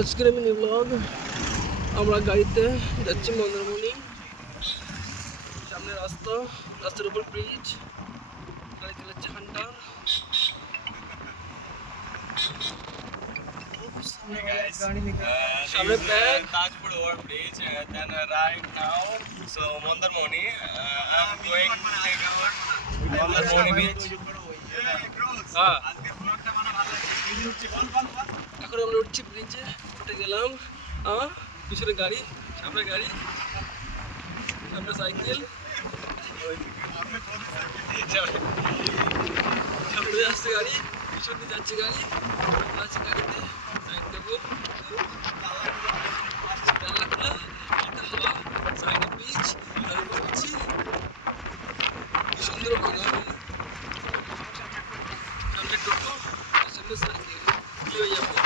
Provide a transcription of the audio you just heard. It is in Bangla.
আজকের মিনি ব্লগ। আমরা গাড়িতে যাচ্ছি মন্দারমণি। সামনে রাস্তার উপর ব্রিজ, গাড়ি চালাচ্ছে হান্টার। সামনে bag Tajpur overbridge, then right now, so Mondarmoni, I'm going to take our Mondarmoni beach. হ্যাঁ, এখন আমরা উঠছি ব্রিজে, উঠে গেলাম। পিছনে গাড়ি, সামনে গাড়ি, সামনে সাইকেল, সামনে আসছে গাড়ি, পিছনে যাচ্ছে গাড়ি, আছে গাড়িতে সাইড দেবো। সাইডে বিচ, তারপর উঠছি। কি সুন্দর বাগান, সামনে টোটো, সামনে সাইকেল, কি হয়ে যাবো।